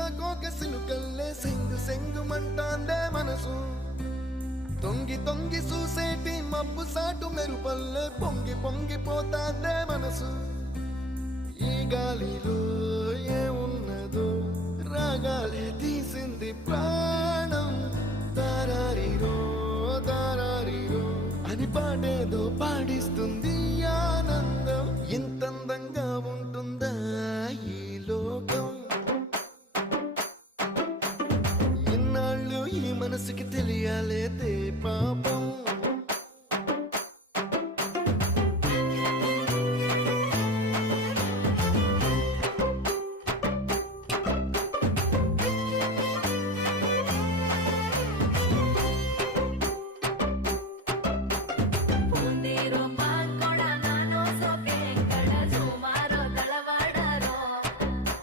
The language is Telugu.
సీతాకోక సిలుకల్లే సెంగు సెంగుమంటాందే మనసు తొంగి తొంగి చూసేటి మబ్బు సాటు మెరుపల్లే పొంగి పొంగిపోతాందే మనసు ఈ గాలిలో ఏమున్నదో రాగాలే తీసింది ప్రాణం దారారిరో దారారిరో అని పాడేదో పాడిస్తుంది ఆనందం ఇంతందంగా ఉంటుందా ఈ లోకం ఇన్నాళ్ళు ఈ మనసుకి తెలియాలేదే పాప